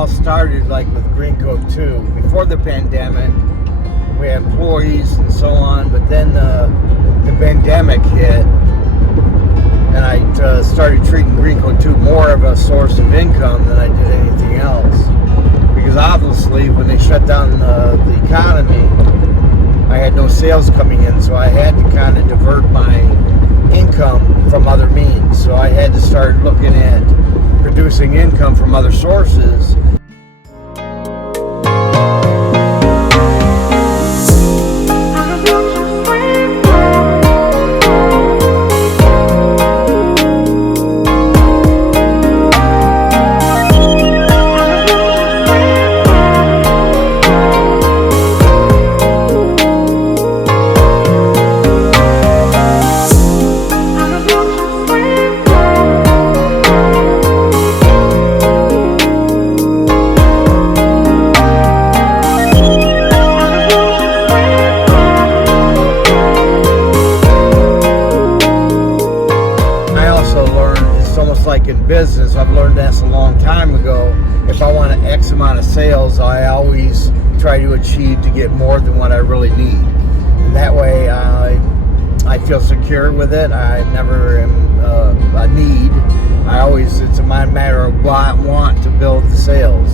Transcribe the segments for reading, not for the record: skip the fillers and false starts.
all started like with Green Coat 2. Before the pandemic, we had employees and so on, but then the pandemic hit, and I started treating Green Coat 2 more of a source of income than I did anything else. Because obviously, when they shut down the economy, I had no sales coming in, so I had to kind of divert my income from other means. So I had to start looking at producing income from other sources. Like in business, I've learned this a long time ago. If I want X amount of sales, I always try to achieve to get more than what I really need. And that way I feel secure with it. I never am a need. It's a matter of what I want to build the sales.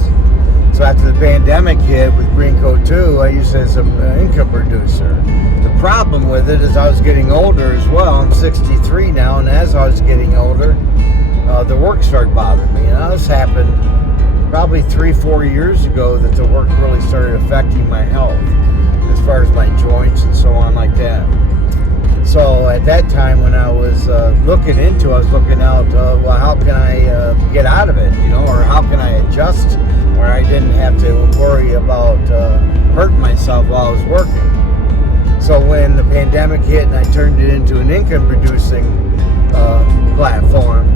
So after the pandemic hit with Green Coat 2, I used it as an income producer. The problem with it is I was getting older as well. I'm 63 now, and as I was getting older, the work started bothering me. And this happened probably 3-4 years ago that the work really started affecting my health as far as my joints and so on like that. So at that time when I was looking out, well, how can I get out of it, or how can I adjust where I didn't have to worry about hurting myself while I was working. So when the pandemic hit and I turned it into an income producing platform,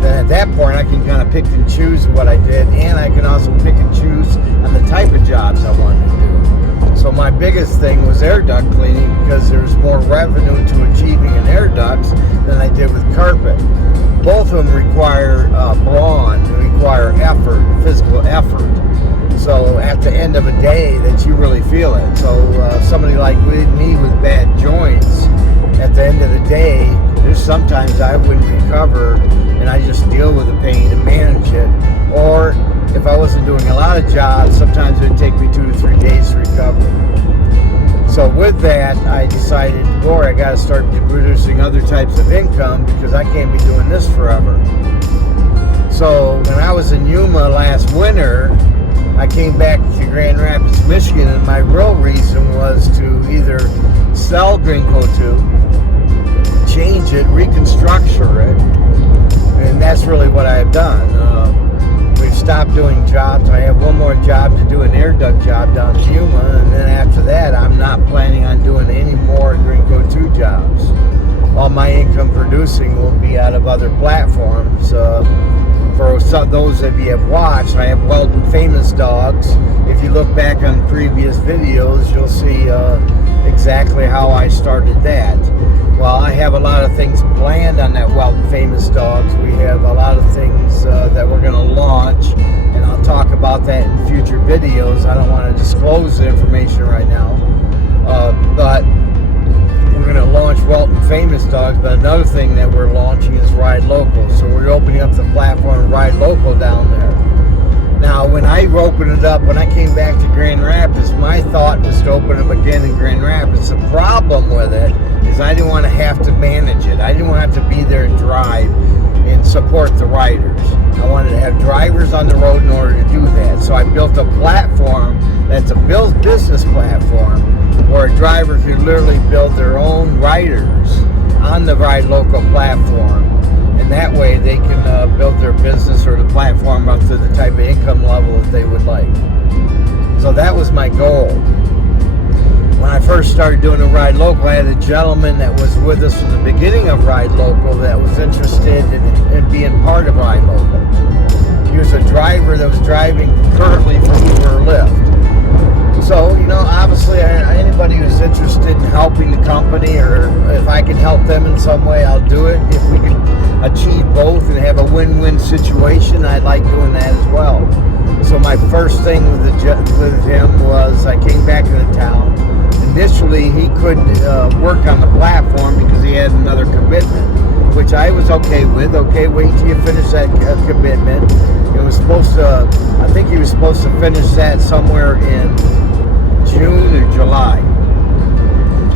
then at that point I can kind of pick and choose what I did, and I can also pick and choose on the type of jobs I wanted to do. So my biggest thing was air duct cleaning, because there's more revenue to achieving in air ducts than I did with carpet. Both of them require brawn, require effort, physical effort. So at the end of a day that you really feel it. So somebody like me with bad joints, at the end of the day, there's sometimes I wouldn't recover and I just deal with the pain and manage it. Or if I wasn't doing a lot of jobs, sometimes it would take me 2 to 3 days to recover. So with that, I decided, boy, I got to start producing other types of income, because I can't be doing this forever. So when I was in Yuma last winter, I came back to Grand Rapids, Michigan, and my real reason was to either sell Green Coat 2, change it, reconstructure it, and that's really what I've done. We've stopped doing jobs. I have one more job to do, an air duct job down in Yuma, and then after that I'm not planning on doing any more Green Coat 2 jobs. All my income producing will be out of other platforms. For those of you have watched, I have Welton Famous Dawgs. If you look back on previous videos, you'll see exactly how I started that. Well, I have a lot of things planned on that Welton Famous Dawgs. We have a lot of things that we're going to launch, and I'll talk about that in future videos. I don't want to disclose the information right now, but we're going to launch Welton Famous Dawgs. But another thing that we're launching is Ride Local. So we're opening up the platform Ride Local down there. Now, when I opened it up, when I came back to Grand Rapids, my thought was to open it up again in Grand Rapids. The problem with it is I didn't want to have to manage it. I didn't want to have to be there and drive and support the riders. I wanted to have drivers on the road in order to do that. So I built a platform that's a business platform where a driver can literally build their own riders on the Ride Local platform. And that way they can build their business or the platform up to the type of income level that they would like. So that was my goal. When I first started doing a Ride Local, I had a gentleman that was with us from the beginning of Ride Local that was interested in being part of Ride Local. He was a driver that was driving currently for Uber or Lyft. So, obviously anybody who's interested in helping the company, or if I can help them in some way, I'll do it. If we can achieve both and have a win-win situation. situation, I like doing that as well. So my first thing with him was I came back into town. Initially, he couldn't work on the platform because he had another commitment, which I was okay with. Okay, wait till you finish that commitment. It was supposed to, I think he was supposed to finish that somewhere in June or July.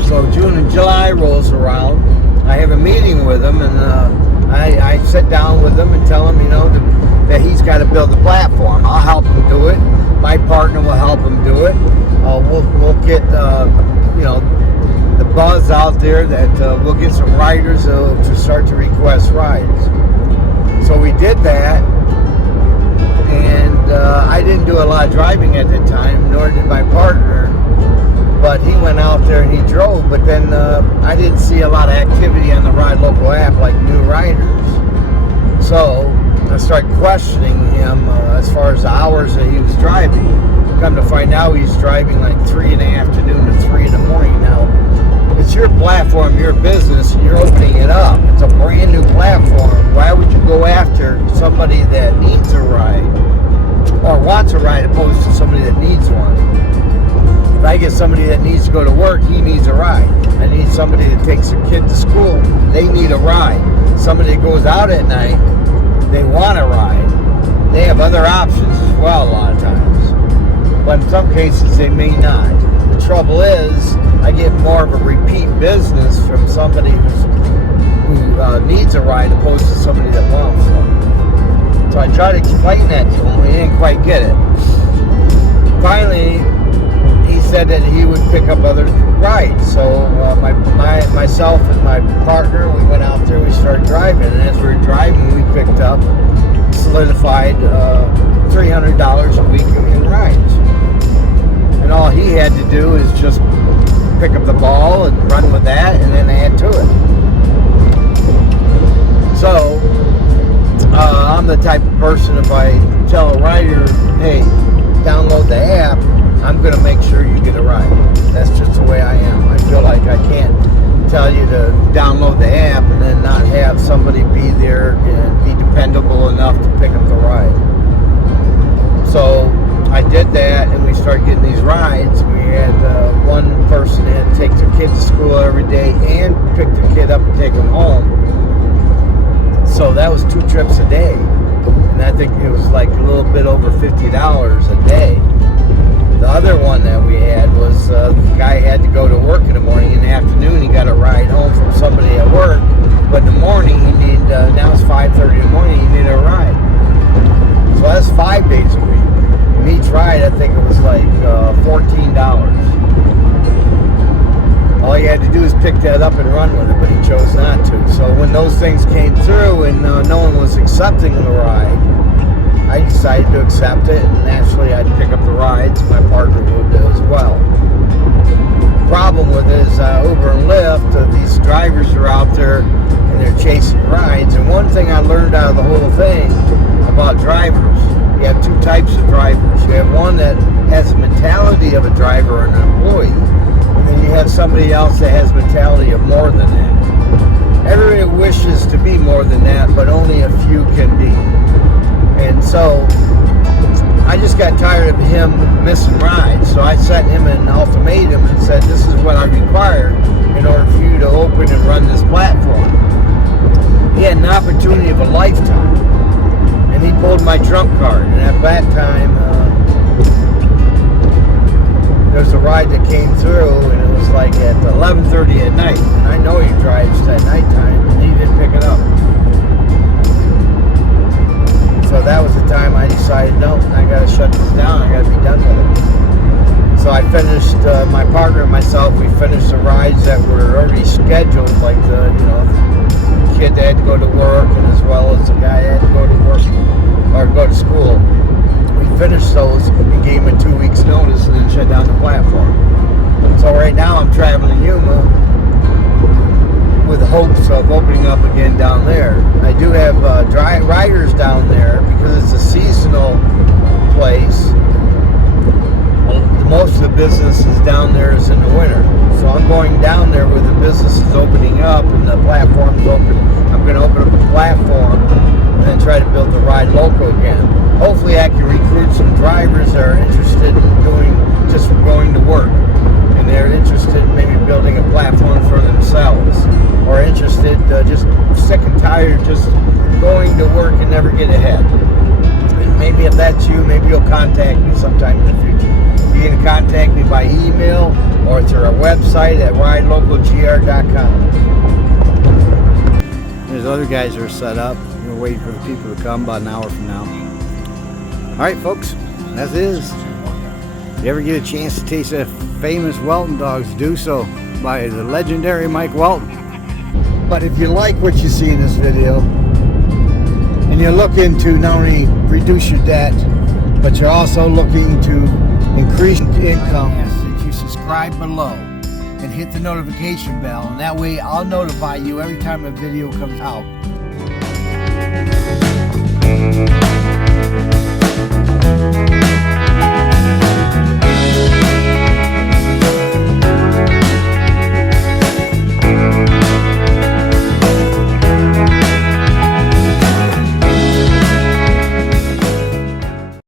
So June and July rolls around. I have a meeting with him, and I sit down with him and tell him, that he's got to build the platform. I'll help him do it. My partner will help him do it. We'll get the buzz out there that we'll get some riders to start to request rides. So we did that, and I didn't do a lot of driving at the time, nor did my partner. But he went out there and he drove. But then I didn't see a lot of activity on the Ride Local app, like new riders. So I started questioning him as far as the hours that he was driving. Come to find out, he's driving like 3 in the afternoon to 3 in the morning. Now, it's your platform, your business, and you're opening it up. It's a brand new platform. Why would you go after somebody that needs a ride or wants a ride opposed to somebody that needs one? If I get somebody that needs to go to work, he needs a ride. I need somebody that takes a kid to school, they need a ride. Somebody that goes out at night, they want a ride. They have other options as well a lot of times. But in some cases, they may not. The trouble is, I get more of a repeat business from somebody who needs a ride opposed to somebody that wants one. So I tried to explain that to him. He didn't quite get it. Finally, he said that he would pick up other rides. So myself and my partner, we went out there, we started driving. And as we were driving, we picked up, solidified $300 a week in rides. And all he had to do is just pick up the ball and run with that and then add to it. So, I'm the type of person, if I tell a rider, hey, download the app, I'm going to make sure you get a ride. That's just the way I am. I feel like I can't tell you to download the app and then not have somebody be there and be dependable enough to pick up the ride. So I did that, and we started getting these rides. We had one person that had to take their kid to school every day and pick the kid up and take him home. So that was 2 trips a day. And I think it was like a little bit over $50 a day. The other one that we had was the guy had to go to work in the morning. In the afternoon, he got a ride home from somebody at work. But in the morning, he needed, now it's 5:30 in the morning, he needed a ride. So that's 5 days a week. And each ride, I think it was like $14. All he had to do is pick that up and run with it, but he chose not to. So when those things came through and no one was accepting the ride, I decided to accept it, and naturally I'd pick up the rides. My partner would do as well. The problem with it is Uber and Lyft, these drivers are out there and they're chasing rides. And one thing I learned out of the whole thing about drivers, you have 2 types of drivers. You have one that has the mentality of a driver or an employee, and then you have somebody else that has the mentality of more than that. Everybody wishes to be more than that, but only a few can be. And so I just got tired of him missing rides, so I sent him an ultimatum and said, this is what I require in order for you to open and run this platform. He had an opportunity of a lifetime, and he pulled my trump card. And at that time, there's a ride that came through, and it was like at 11:30 at night. And I know he drives at nighttime, and he didn't pick it up. So that was the time I decided, no, I got to shut this down. I got to be done with it. So I finished, my partner and myself, we finished the rides that were already scheduled, like the kid that had to go to work, and as well as the guy that had to go to work or go to school. We finished those and gave him a 2 weeks notice and then shut down the platform. So right now I'm traveling Yuma with hopes of opening up again down there. I do have riders down there because it's a seasonal place. Well, most of the business is down there is in the winter. So I'm going down there where the business is opening up and the platform's open. I'm going to open up a platform and then try to build the ride Ride Local again. Hopefully I can recruit some drivers that are interested in just going to work, and they're interested in maybe building a platform for themselves, or interested just sick and tired just going to work and never get ahead. And maybe if that's you, maybe you'll contact me sometime in the future. You can contact me by email or through our website at ridelocalgr.com. There's other guys that are set up. We're waiting for the people to come about an hour from now. Alright folks, as is. If you ever get a chance to taste the famous Welton Dawgs, do so by the legendary Mike Welton. But if you like what you see in this video, and you're looking to not only reduce your debt, but you're also looking to increase income, that you subscribe below and hit the notification bell, and that way I'll notify you every time a video comes out.